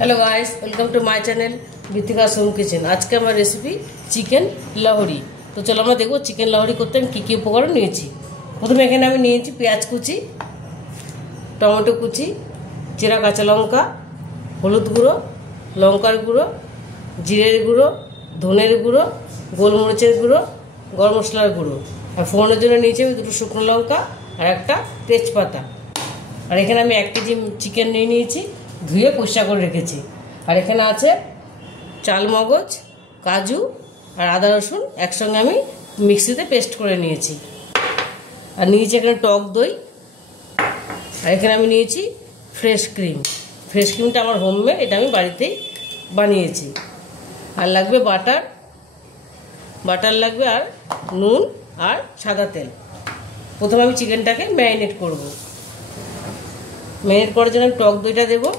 Hello guys, welcome to my channel Bithika's home kitchen. आज के हमारे रेसिपी चिकेन लाहौरी। तो चलो আমরা দেখব চিকেন লাহোরি করতে আমি কি কি উপকরণ নিয়েছি। প্রথমে এখানে আমি নিয়েছি পেঁয়াজ কুচি, টমেটো কুচি, চেরা কাঁচা লঙ্কা, হলুদ গুঁড়ো, লঙ্কার গুঁড়ো, জিরের গুঁড়ো, ধনের গুঁড়ো, গোলমরিচের গুঁড়ো, গরম মশলার গুঁড়ো। আর ফোড়নের জন্য নিয়েছি আমি দুটো শুকনো লঙ্কা আর একটা তেজপাতা। আর এখানে আমি 1 কেজি চিকেন নিয়েছি, ধুয়ে পরিষ্কার করে রেখেছি। আর এখানে আছে চাল মগজ, কাজু আর আদা রসুন একসঙ্গে আমি মিক্সিতে পেস্ট করে নিয়েছি। আর নিয়েছি এখানে টক দই। আর এখানে আমি নিয়েছি ফ্রেশ ক্রিম। ফ্রেশ ক্রিমটা আমার হোমমেড, এটা আমি বাড়িতেই বানিয়েছি। আর লাগবে বাটার লাগবে, আর নুন আর সাদা তেল। প্রথমে আমি চিকেনটাকে ম্যারিনেট করব। ম্যারিনেট করার জন্য আমি টক দইটা দেবো।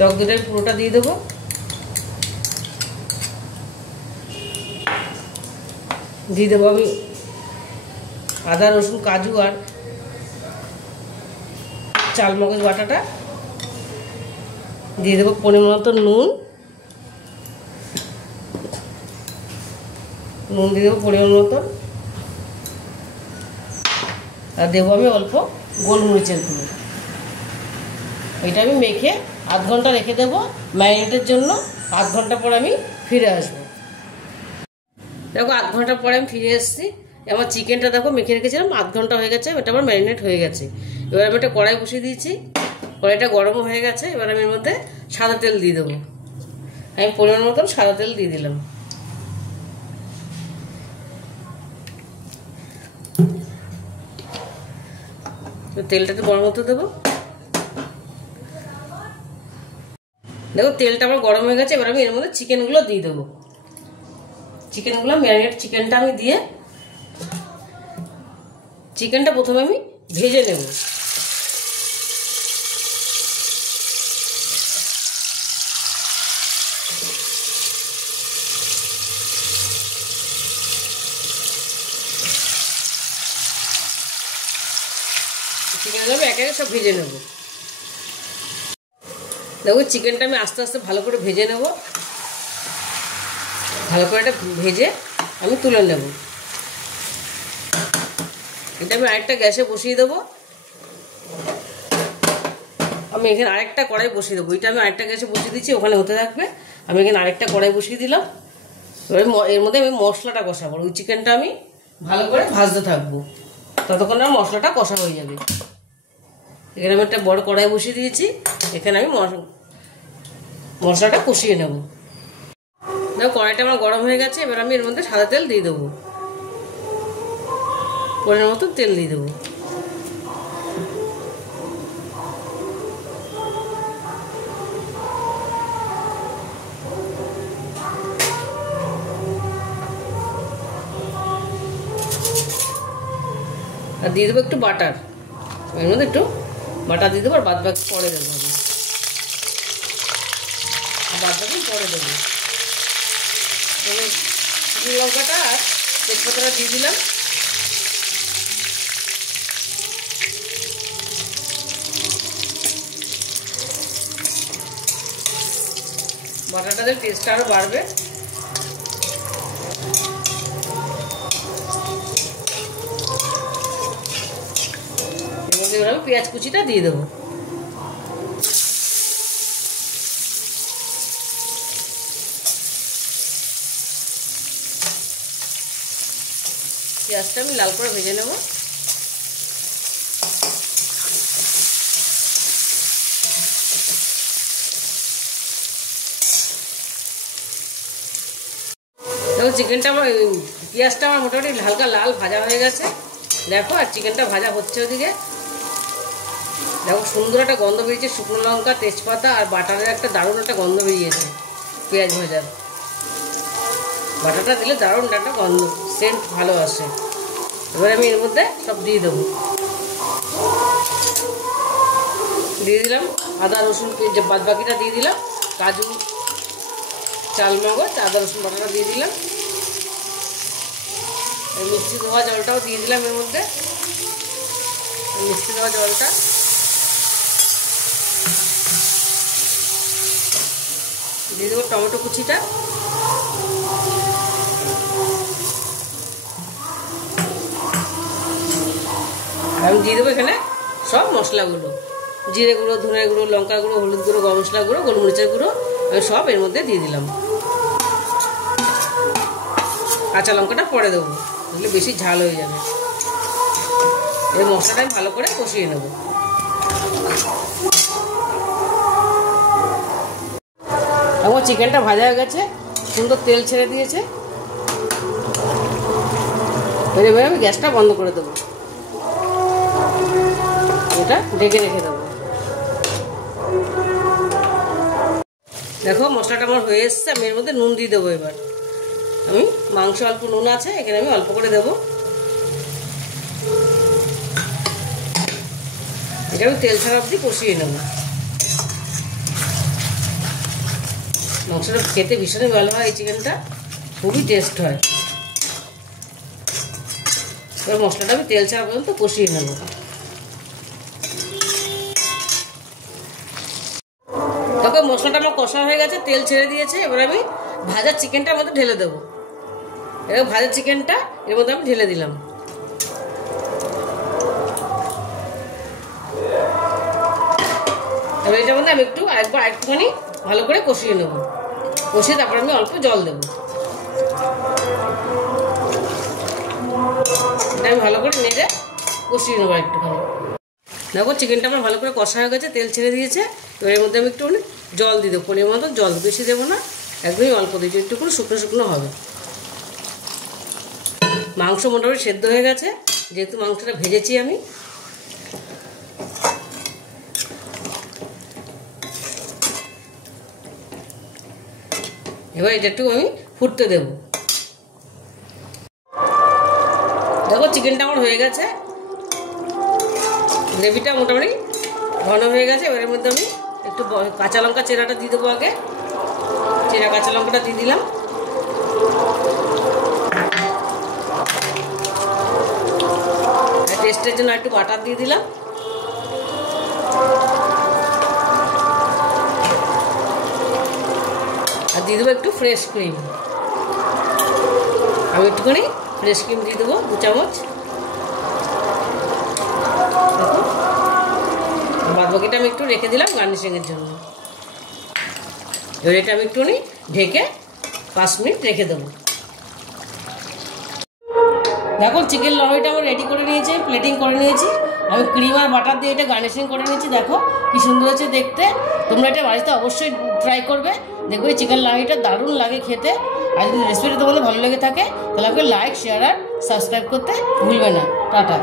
টক দইটা পুরোটা দিয়ে দেবো। দিয়ে দেবো আমি আদা রসুন কাজু আর চাল মগজ বাটাটা। দিয়ে দেবো পরিমাণ মতো নুন দিয়ে দেবো পরিমাণ মতো। আর দেবো আমি অল্প গোলমরিচের গুঁড়ো। এটা আমি মেখে আধ ঘন্টা রেখে দেবো ম্যারিনেটের জন্য। আধ ঘন্টা পর আমি ফিরে আসবো। দেখো আধ ঘন্টা পরে আমি ফিরে এসেছি। আমার চিকেনটা দেখো মেখে রেখেছিলাম, আধ ঘন্টা হয়ে গেছে, এটা আমার ম্যারিনেট হয়ে গেছে। এবার আমি একটা কড়াই বসিয়ে দিয়েছি। কড়াইটা গরমও হয়ে গেছে। এবার আমি এর মধ্যে সাদা তেল দিয়ে দেবো। আমি পরিমাণ মতন সাদা তেল দিয়ে দিলাম। তেলটাকে গরম হতে দেবো। দেখো তেলটা আমার গরম হয়ে গেছে। এবার আমি এর মধ্যে চিকেনগুলো দিয়ে দেবো। চিকেনগুলো ম্যারিনেট চিকেনটা আমি দিয়ে চিকেনটা প্রথমে আমি ভেজে নেব। চিকেনগুলো আমি একে একে সব ভেজে নেব। দেখো চিকেনটা আমি আস্তে আস্তে ভালো করে ভেজে নেব। ভালো করে এটা ভেজে আমি তুলে নেব। এটা আমি আরেকটা গ্যাসে বসিয়ে দেবো। আমি এখানে আরেকটা কড়াই বসিয়ে দেবো। এটা আমি আরেকটা গ্যাসে বসিয়ে দিচ্ছি, ওখানে হতে থাকবে। আমি এখানে আরেকটা কড়াই বসিয়ে দিলাম। এবার এর মধ্যে আমি মশলাটা কষাবো। ওই চিকেনটা আমি ভালো করে ভাজতে থাকবো, ততক্ষণ আমার মশলাটা কষা হয়ে যাবে। এখানে আমি একটা বড় কড়াই বসিয়ে দিয়েছি। এখানে আমি মশলাটা কষিয়ে নেব। দেখো কড়াইটা আমার গরম হয়ে গেছে। এবার আমি এর মধ্যে সাদা তেল দিয়ে দেবো। পরিমাণ মতো তেল দিয়ে দেবো। আর দিয়ে দেবো একটু বাটার। এর মধ্যে একটু বাটার দিয়ে দেবো। আর বাদ বাকি পরে দেবো। বাদ বাকি পরে দেবো। শুকনো লঙ্কাটা আর তেজপাতাটা দিয়ে দিলাম। বাটাটাদের টেস্টটা আরও বাড়বে। এর মধ্যে এবার আমি পেঁয়াজ কুচিটা দিয়ে দেবো। পেঁয়াজটা আমি লাল করে ভেজে নেব। দেখো চিকেনটা আমার পেঁয়াজটা আমার মোটামুটি হালকা লাল ভাজা হয়ে গেছে। দেখো আর চিকেনটা ভাজা হচ্ছে ওদিকে। দেখো সুন্দর একটা গন্ধ বেরিয়েছে। শুকনো লঙ্কা, তেজপাতা আর বাটারের একটা দারুণ একটা গন্ধ বেরিয়েছে। পেঁয়াজ ভাজার বাটাটা দিলে দারুণ একটা গন্ধ, সেন্ট ভালো আসে। এবার আমি এর মধ্যে সব দিয়ে দেবো। দিয়ে দিলাম আদা রসুন, যে বাদ বাকিটা দিয়ে দিলাম। কাজু, চাল মগজ, আদা রসুন বাটাটা দিয়ে দিলাম। মিষ্টি ধোয়া জলটাও দিয়ে দিলাম এর মধ্যে। মিষ্টি ধোয়া জলটা দিয়ে দেবো টমেটো কুচিটা, আমি দিয়ে দেবো এখানে সব মশলাগুলো, জিরে গুঁড়ো, ধনে গুঁড়ো, লঙ্কা গুঁড়ো, হলুদ গুঁড়ো, গরম মশলা গুঁড়ো, গোলমরিচের গুঁড়ো, আমি সব এর মধ্যে দিয়ে দিলাম। কাঁচা লঙ্কাটা পরে দেবো, তাহলে বেশি ঝাল হয়ে যাবে। এই মশলাটা আমি ভালো করে কষিয়ে নেব। আমার চিকেনটা ভাজা হয়ে গেছে, সুন্দর তেল ছেড়ে দিয়েছে। এবার আমি গ্যাসটা বন্ধ করে দেবো, এটা ঢেকে রেখে দেবো। দেখো মশলাটা আমার হয়ে এসছে, আমি এর মধ্যে নুন দিয়ে দেবো। এবার আমি মাংস অল্প নুন আছে, এখানে আমি অল্প করে দেবো। এটা আমি তেল ছাড়া অবধি কষিয়ে নেব। মাংসটা খেতে ভীষণই ভালো হয়, এই চিকেনটা খুবই টেস্ট হয়। এবার মশলাটা আমি তেল ছাড়া পর্যন্ত কষিয়ে নেব। তখন মশলাটা আমার কষা হয়ে গেছে, তেল ছেড়ে দিয়েছে। এবার আমি ভাজা চিকেনটার মধ্যে ঢেলে দেবো। এবার ভাজা চিকেনটা এর মধ্যে আমি ঢেলে দিলাম। এবার এটার মধ্যে আমি একটুখানি ভালো করে কষিয়ে নেব। কষিয়ে তারপর আমি অল্প জল দেবো। এটা আমি ভালো করে নেড়ে কষিয়ে নেবো একটুখানি। দেখো চিকেনটা আমার ভালো করে কষা হয়ে গেছে, তেল ছেড়ে দিয়েছে। এবার এর মধ্যে আমি একটুখানি জল দিয়ে দেবো, পরিমাণ মতো জল, বেশি দেবো না, একদমই অল্প দিয়েছি, একটু করে শুকনো শুকনো হবে। মাংস মোটামুটি সেদ্ধ হয়ে গেছে, যেহেতু মাংসটা ভেজেছি আমি। এবার এটা একটু আমি ফুটতে দেব। দেখো চিকেনটা আমার হয়ে গেছে, গ্রেভিটা মোটামুটি ঘন হয়ে গেছে। এবার এর মধ্যে আমি একটু কাঁচা লঙ্কা চেরাটা দিয়ে দেবো। আগে চেরা কাঁচা লঙ্কাটা দিয়ে দিলাম। টেস্টের জন্য একটু বাটার দিয়ে দিলাম। আর দিয়ে দেবো একটু ফ্রেশ ক্রিম। আমি একটুখানি ফ্রেশ ক্রিম দিয়ে দেবো 2 চামচ। বাদ বাকিটা আমি একটু রেখে দিলাম গার্নিশিংয়ের জন্য। এবার এটা আমি একটুখানি ঢেকে 5 মিনিট রেখে দেবো। দেখো চিকেন লহরিটা আমি রেডি করে নিয়েছি, প্লেটিং করে নিয়েছি। আমি ক্রিম আর বাটার দিয়ে এটা গার্নিশিং করে নিয়েছি। দেখো কি সুন্দর হয়েছে দেখতে। তোমরা এটা বাড়িতে অবশ্যই ট্রাই করবে, দেখবে চিকেন লহরিটা দারুণ লাগে খেতে। আর যদি রেসিপিটা তোমাদের ভালো লেগে থাকে তাহলে আমাকে লাইক, শেয়ার আর সাবস্ক্রাইব করতে ভুলবে না। টাটা।